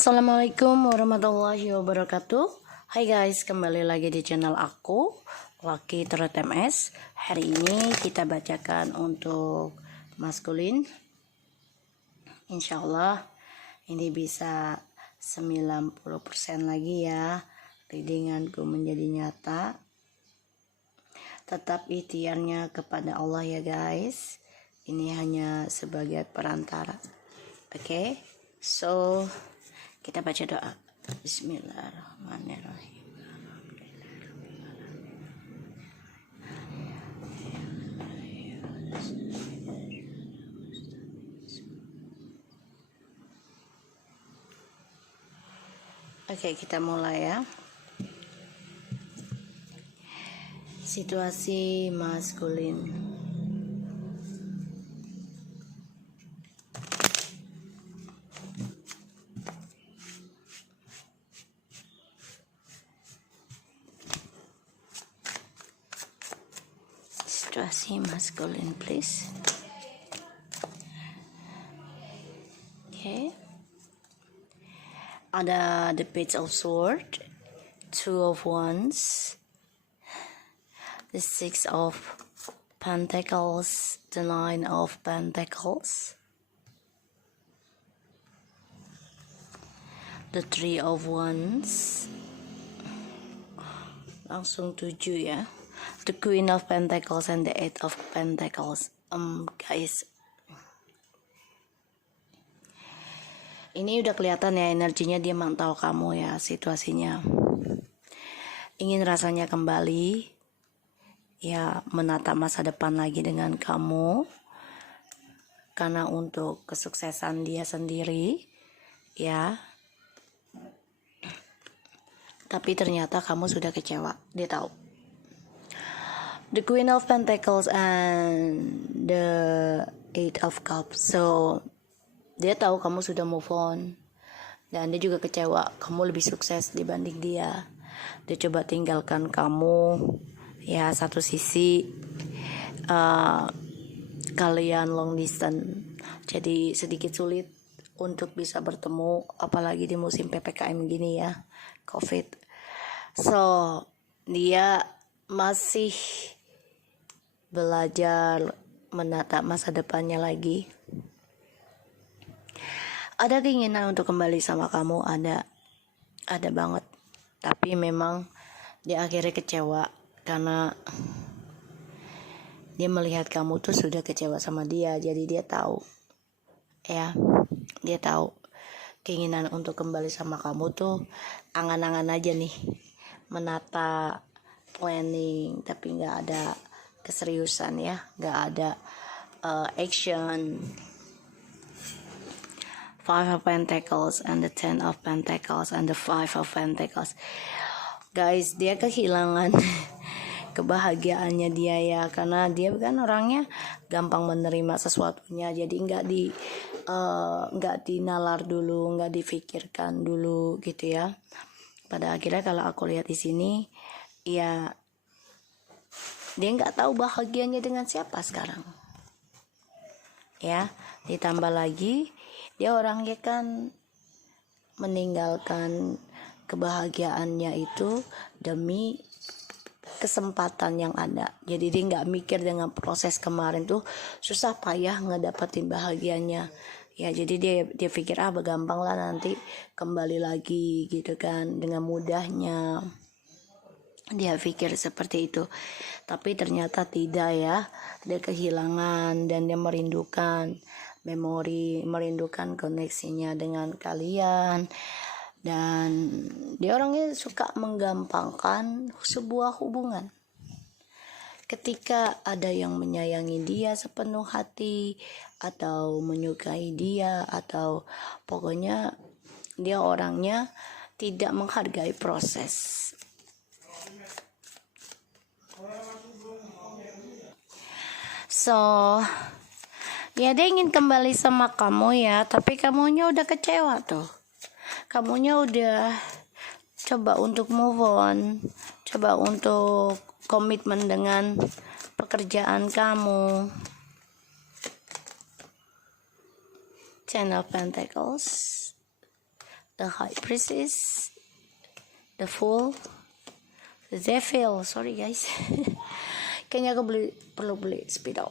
Assalamualaikum warahmatullahi wabarakatuh. Hai guys, kembali lagi di channel aku, Lucky Tarot MS. Hari ini kita bacakan untuk maskulin. Insya Allah ini bisa 90% lagi ya readinganku menjadi nyata. Tetap ikhtiarnya kepada Allah ya guys. Ini hanya sebagai perantara. Oke, so kita baca doa. Bismillahirrahmanirrahim. Oke, kita mulai ya. Situasi maskulin. Situasi maskulin, please. Okay. Ada the Page of Swords, Two of Wands, the Six of Pentacles, the Nine of Pentacles, the Three of Wands, langsung 7 ya, the Queen of Pentacles and the Eight of Pentacles. Guys, ini udah kelihatan ya energinya, dia mantau kamu ya, situasinya ingin rasanya kembali ya, menata masa depan lagi dengan kamu, karena untuk kesuksesan dia sendiri ya. Tapi ternyata kamu sudah kecewa, dia tahu. The Queen of Pentacles and the Eight of Cups. So dia tahu kamu sudah move on, dan dia juga kecewa kamu lebih sukses dibanding dia. Dia coba tinggalkan kamu ya, satu sisi kalian long distance, jadi sedikit sulit untuk bisa bertemu, apalagi di musim PPKM gini ya, COVID. So dia masih belajar menata masa depannya lagi. Ada keinginan untuk kembali sama kamu, ada banget. Tapi memang dia akhirnya kecewa karena dia melihat kamu tuh sudah kecewa sama dia. Jadi dia tahu ya, dia tahu keinginan untuk kembali sama kamu tuh angan-angan aja nih, menata planning, tapi nggak ada keseriusan ya, nggak ada action. Five of Pentacles and the Ten of Pentacles and the Five of Pentacles. Guys, dia kehilangan kebahagiaannya dia ya, karena dia kan orangnya gampang menerima sesuatunya, jadi nggak dinalar dulu, nggak difikirkan dulu gitu ya. Pada akhirnya kalau aku lihat di sini ya, dia nggak tahu bahagianya dengan siapa sekarang ya. Ditambah lagi dia orangnya kan meninggalkan kebahagiaannya itu demi kesempatan yang ada. Jadi dia nggak mikir dengan proses kemarin tuh susah payah ngedapetin bahagianya ya. Jadi dia pikir gampang lah nanti kembali lagi gitu kan, dengan mudahnya. Dia pikir seperti itu, tapi ternyata tidak ya. Dia kehilangan dan dia merindukan memori, merindukan koneksinya dengan kalian. Dan dia orangnya suka menggampangkan sebuah hubungan. Ketika ada yang menyayangi dia sepenuh hati, atau menyukai dia, atau pokoknya dia orangnya tidak menghargai proses. So ya, dia ingin kembali sama kamu ya, tapi kamunya udah kecewa tuh. Kamunya udah coba untuk move on, coba untuk komitmen dengan pekerjaan kamu. Ten of Pentacles, the high priestess, the fool, the devil. Sorry guys. Kayaknya aku perlu beli speedo.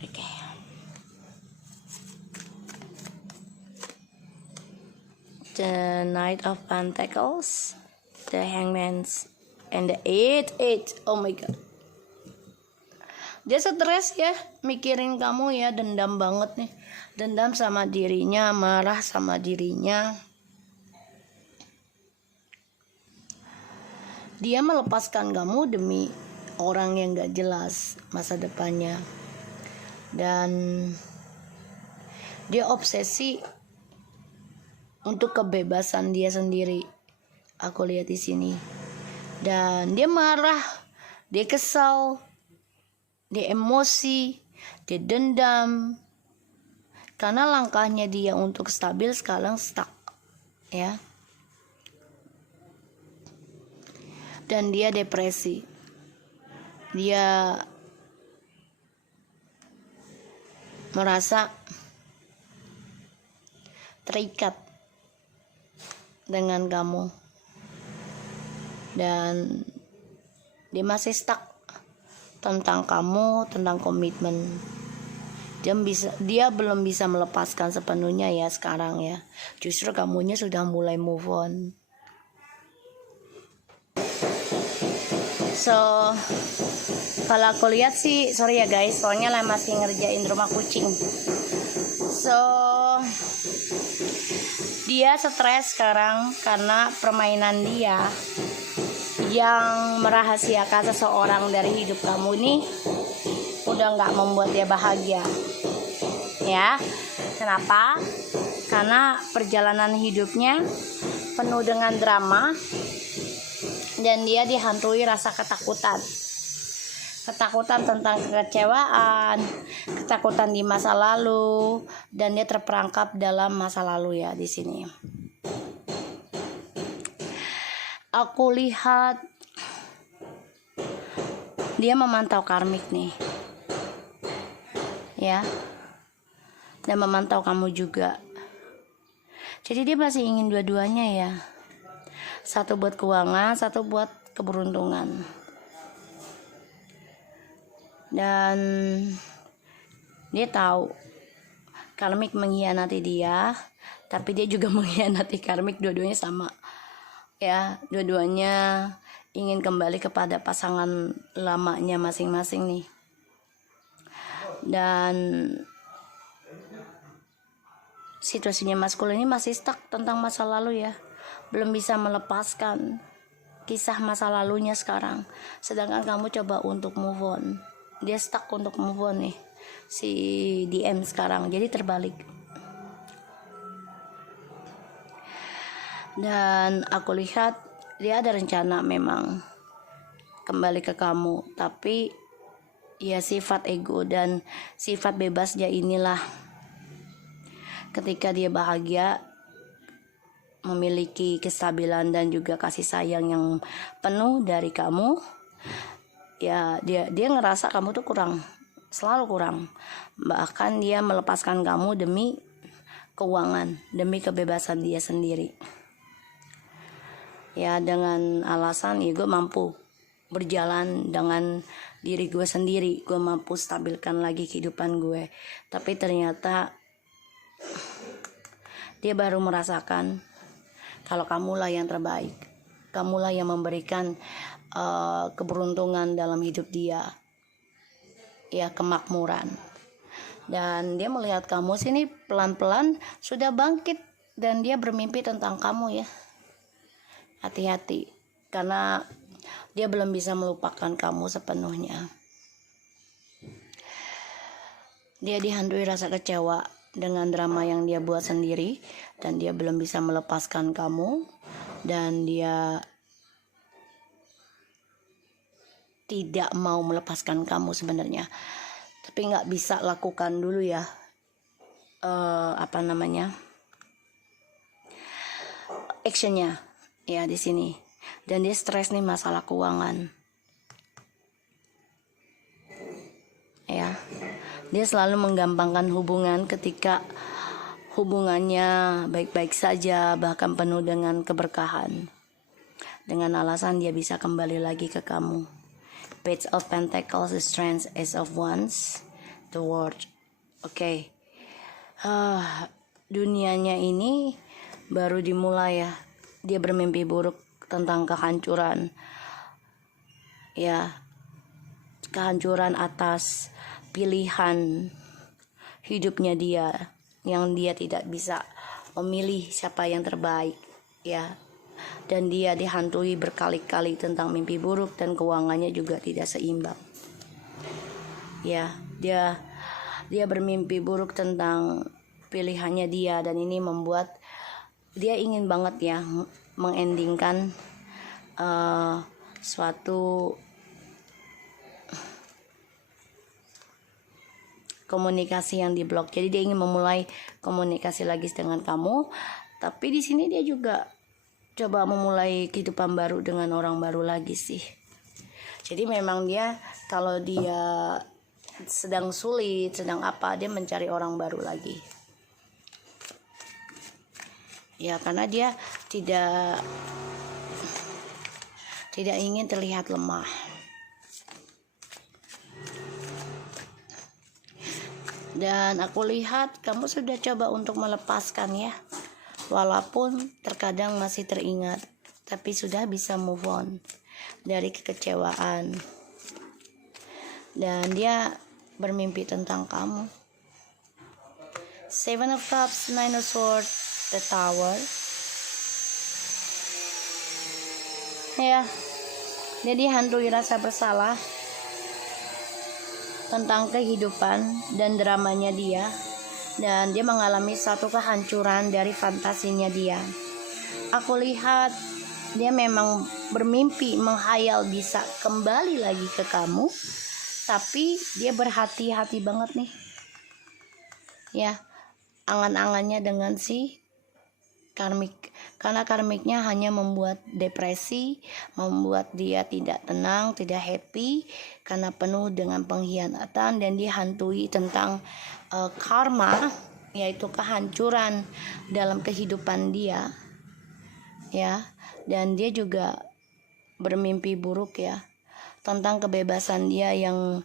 Oke. The Knight of Pentacles, the Hangman's, and the Eight. Oh my god. Dia stres ya, mikirin kamu ya, dendam banget nih. Dendam sama dirinya, marah sama dirinya. Dia melepaskan kamu demi orang yang gak jelas masa depannya. Dan dia obsesi untuk kebebasan dia sendiri. Aku lihat di sini. Dan dia marah, dia kesal, dia emosi, dia dendam. Karena langkahnya dia untuk stabil sekarang stuck, ya. Dan dia depresi. Dia merasa terikat dengan kamu. Dan dia masih stuck tentang kamu, tentang komitmen. Dia belum bisa melepaskan sepenuhnya ya sekarang ya. Justru kamunya sudah mulai move on. So, kalau aku lihat sih, sorry ya guys, soalnya lah masih ngerjain rumah kucing. So, dia stres sekarang karena permainan dia yang merahasiakan seseorang dari hidup kamu nih udah nggak membuat dia bahagia, ya. Kenapa? Karena perjalanan hidupnya penuh dengan drama dan dia dihantui rasa ketakutan tentang kekecewaan, ketakutan di masa lalu, dan dia terperangkap dalam masa lalu ya di sini. Aku lihat dia memantau karmik nih, ya, dan memantau kamu juga. Jadi dia masih ingin dua-duanya ya. Satu buat keuangan, satu buat keberuntungan. Dan dia tahu karmik mengkhianati dia, tapi dia juga mengkhianati karmik. Dua-duanya sama, ya. Dua-duanya ingin kembali kepada pasangan lamanya masing-masing nih. Dan situasinya maskulin ini masih stuck tentang masa lalu ya, belum bisa melepaskan kisah masa lalunya sekarang. Sedangkan kamu coba untuk move on, dia stuck untuk move on nih, si DM sekarang. Jadi terbalik. Dan aku lihat dia ada rencana memang kembali ke kamu, tapi ya sifat ego dan sifat bebas dia inilah. Ketika dia bahagia, memiliki kestabilan dan juga kasih sayang yang penuh dari kamu, ya dia ngerasa kamu tuh selalu kurang. Bahkan dia melepaskan kamu demi keuangan, demi kebebasan dia sendiri. Ya dengan alasan ya gue mampu berjalan dengan diri gue sendiri, gue mampu stabilkan lagi kehidupan gue. Tapi ternyata dia baru merasakan kalau kamulah yang terbaik, kamulah yang memberikan keberuntungan dalam hidup dia, ya, kemakmuran. Dan dia melihat kamu sini pelan-pelan sudah bangkit dan dia bermimpi tentang kamu ya. Hati-hati, karena dia belum bisa melupakan kamu sepenuhnya. Dia dihantui rasa kecewa dengan drama yang dia buat sendiri, dan dia belum bisa melepaskan kamu, dan dia tidak mau melepaskan kamu sebenarnya, tapi nggak bisa lakukan dulu ya actionnya ya di sini. Dan dia stres nih masalah keuangan ya. Dia selalu menggampangkan hubungan ketika hubungannya baik-baik saja, bahkan penuh dengan keberkahan. Dengan alasan dia bisa kembali lagi ke kamu. Page of Pentacles, the strength is of wands, the world. Oke. Dunianya ini baru dimulai ya. Dia bermimpi buruk tentang kehancuran. Ya. Kehancuran atas pilihan hidupnya dia, yang dia tidak bisa memilih siapa yang terbaik, ya. Dan dia dihantui berkali-kali tentang mimpi buruk, dan keuangannya juga tidak seimbang. Ya, dia bermimpi buruk tentang pilihannya dia, dan ini membuat dia ingin banget ya mengendingkan suatu komunikasi yang diblok. Jadi dia ingin memulai komunikasi lagi dengan kamu, tapi di sini dia juga coba memulai kehidupan baru dengan orang baru lagi sih. Jadi memang dia, kalau dia sedang sulit, sedang apa, dia mencari orang baru lagi. Ya, karena dia tidak ingin terlihat lemah. Dan aku lihat kamu sudah coba untuk melepaskan ya. Walaupun terkadang masih teringat, tapi sudah bisa move on dari kekecewaan. Dan dia bermimpi tentang kamu. Seven of Cups, Nine of Swords, the Tower. Ya, jadi hantui rasa bersalah tentang kehidupan dan dramanya dia, dan dia mengalami satu kehancuran dari fantasinya dia. Aku lihat dia memang bermimpi, menghayal bisa kembali lagi ke kamu, tapi dia berhati-hati banget nih ya, angan-angannya dengan si karmik, karena karmiknya hanya membuat depresi, membuat dia tidak tenang, tidak happy, karena penuh dengan pengkhianatan, dan dihantui tentang karma, yaitu kehancuran dalam kehidupan dia ya. Dan dia juga bermimpi buruk ya tentang kebebasan dia yang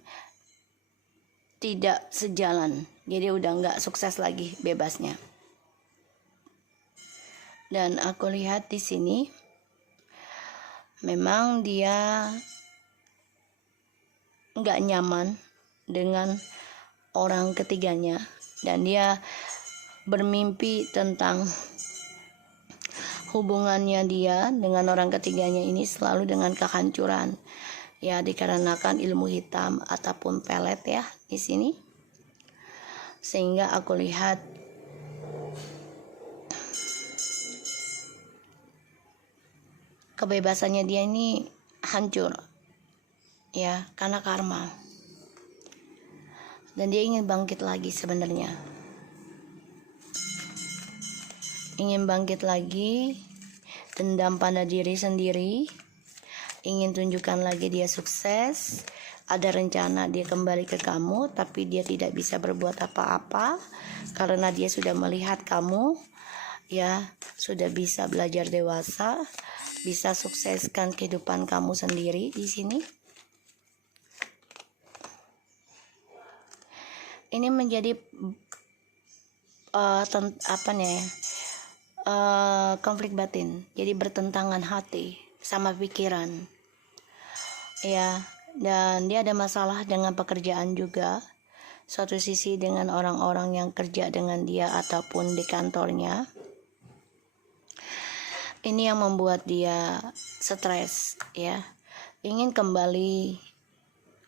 tidak sejalan, jadi udah nggak sukses lagi bebasnya. Dan aku lihat di sini memang dia nggak nyaman dengan orang ketiganya, dan dia bermimpi tentang hubungannya dia dengan orang ketiganya ini selalu dengan kehancuran ya, dikarenakan ilmu hitam ataupun pelet ya di sini. Sehingga aku lihat kebebasannya dia ini hancur ya, karena karma. Dan dia ingin bangkit lagi sebenarnya. Ingin bangkit lagi, dendam pada diri sendiri, ingin tunjukkan lagi dia sukses, ada rencana dia kembali ke kamu, tapi dia tidak bisa berbuat apa-apa karena dia sudah melihat kamu ya, sudah bisa belajar dewasa, bisa sukseskan kehidupan kamu sendiri di sini. Ini menjadi konflik batin, jadi bertentangan hati sama pikiran ya. Dan dia ada masalah dengan pekerjaan juga, suatu sisi dengan orang-orang yang kerja dengan dia ataupun di kantornya. Ini yang membuat dia stres ya, ingin kembali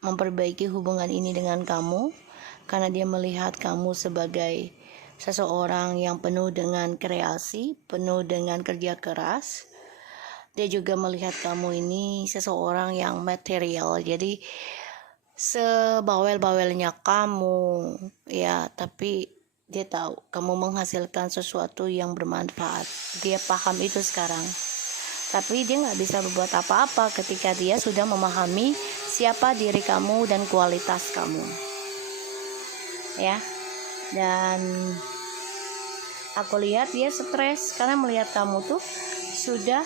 memperbaiki hubungan ini dengan kamu, karena dia melihat kamu sebagai seseorang yang penuh dengan kreasi, penuh dengan kerja keras. Dia juga melihat kamu ini seseorang yang material, jadi sebawel-bawelnya kamu ya, tapi dia tahu kamu menghasilkan sesuatu yang bermanfaat. Dia paham itu sekarang, tapi dia nggak bisa berbuat apa-apa ketika dia sudah memahami siapa diri kamu dan kualitas kamu ya. Dan Aku lihat dia stres karena melihat kamu tuh sudah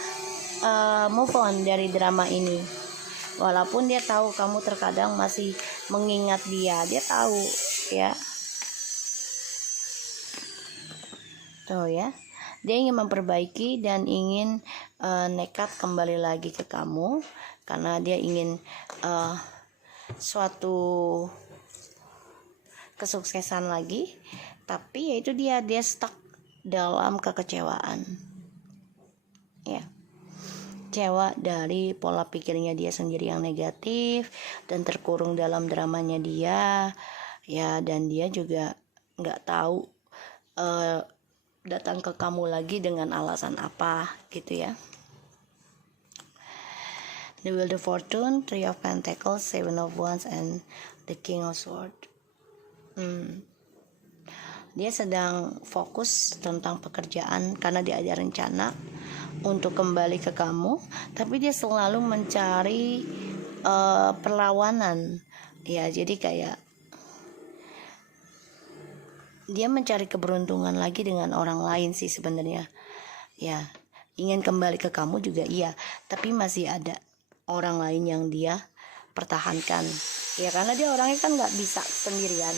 move on dari drama ini. Walaupun dia tahu kamu terkadang masih mengingat dia tahu ya. Tuh ya, dia ingin memperbaiki dan ingin nekat kembali lagi ke kamu karena dia ingin suatu kesuksesan lagi. Tapi yaitu dia stuck dalam kekecewaan ya, kecewa dari pola pikirnya dia sendiri yang negatif dan terkurung dalam dramanya dia ya. Dan dia juga nggak tahu datang ke kamu lagi dengan alasan apa gitu ya. The Wheel of Fortune, Three of Pentacles, Seven of Wands, and the King of Swords. Dia sedang fokus tentang pekerjaan karena dia ada rencana untuk kembali ke kamu, tapi dia selalu mencari perlawanan ya. Jadi kayak dia mencari keberuntungan lagi dengan orang lain sih sebenarnya ya. Ingin kembali ke kamu juga iya, tapi masih ada orang lain yang dia pertahankan ya, karena dia orangnya kan nggak bisa sendirian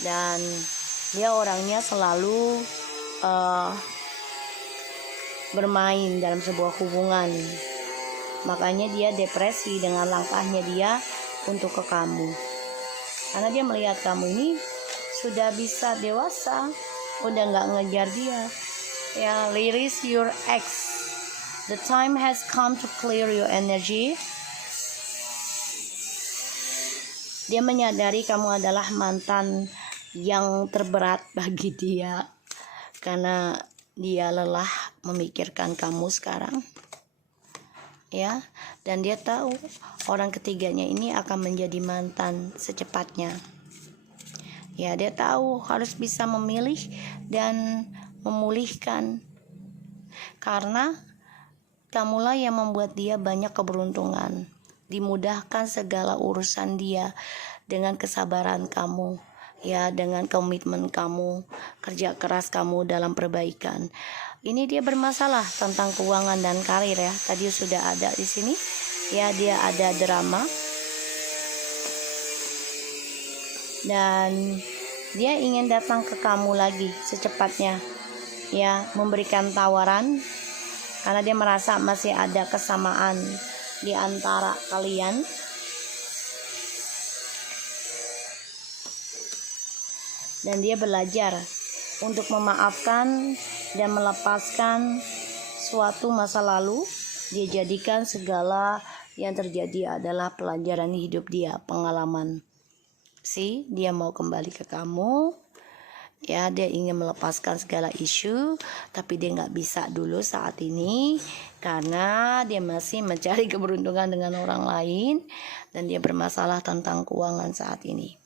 dan dia orangnya selalu bermain dalam sebuah hubungan. Makanya dia depresi dengan langkahnya dia untuk ke kamu, karena dia melihat kamu ini sudah bisa dewasa, udah nggak ngejar dia ya. Release your ex, the time has come to clear your energy. Dia menyadari kamu adalah mantan yang terberat bagi dia karena dia lelah memikirkan kamu sekarang ya. Dan dia tahu orang ketiganya ini akan menjadi mantan secepatnya ya. Dia tahu harus bisa memilih dan memulihkan karena kamulah yang membuat dia banyak keberuntungan, dimudahkan segala urusan dia dengan kesabaran kamu ya, dengan komitmen kamu, kerja keras kamu dalam perbaikan. Ini dia bermasalah tentang keuangan dan karir ya. Tadi sudah ada di sini ya, dia ada drama dan dia ingin datang ke kamu lagi secepatnya ya, memberikan tawaran karena dia merasa masih ada kesamaan di antara kalian. Dan dia belajar untuk memaafkan dan melepaskan suatu masa lalu. Dia jadikan segala yang terjadi adalah pelajaran hidup dia, pengalaman. Dia mau kembali ke kamu ya. Dia ingin melepaskan segala isu, tapi dia nggak bisa dulu saat ini karena dia masih mencari keberuntungan dengan orang lain dan dia bermasalah tentang keuangan saat ini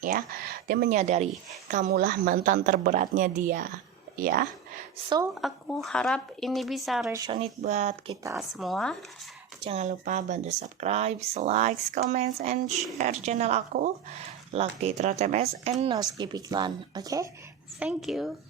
ya. Dia menyadari kamulah mantan terberatnya dia ya. So aku harap ini bisa resonate buat kita semua. Jangan lupa bantu subscribe, like, comments, and share channel aku, Lucky Trotemes and No Skip Iklan. Okay, thank you.